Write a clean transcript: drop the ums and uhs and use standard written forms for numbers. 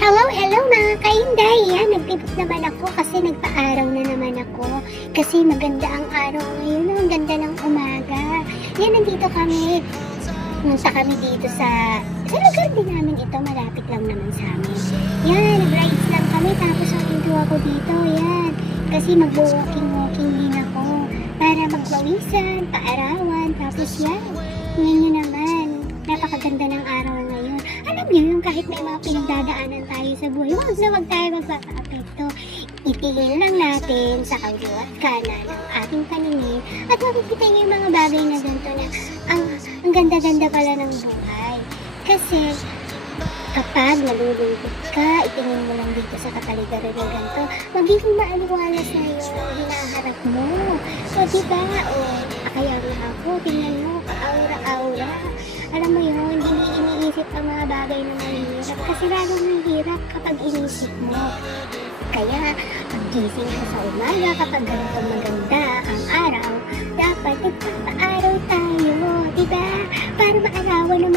Hello, hello mga kainday! Yan, nagtipot naman ako kasi nagpa-araw na naman ako. Kasi maganda ang araw ngayon, ang ganda ng umaga. Yan, nandito kami. Punta kami dito sa lugar din namin ito, malapit lang naman sa amin. Yan, nag-rides lang kami tapos ang intro ako dito, yan. Kasi mag-walking-walking din ako para magwawisan, paarawan, tapos yan. Ngayon naman, napakaganda ng araw ngayon. Alam niyo yung kahit may mga pinagdadaanan tayo sa buhay, wag tayo magpapa-apekto. Itigil lang natin sa kaliwa at kanan ng ating paningin at makikita niyo yung mga bagay na ganito na ang ganda-ganda pala ng buhay. Kasi kapag nalulungkot ka, itingin mo lang dito sa kapaligiran ng ganito, magiging maaliwalas na yung hinaharap mo. So, diba? O, kaya nga ako, tingnan mo, ka-aura-aura. Alam mo yun, hindi iniisip ang mga bagay na mahirap kasi lalong mahirap kapag inisip mo. Kaya, paggising ka sa umaga kapag ganito maganda ang araw, dapat nagpapa-araw tayo, diba? Para maarawan ng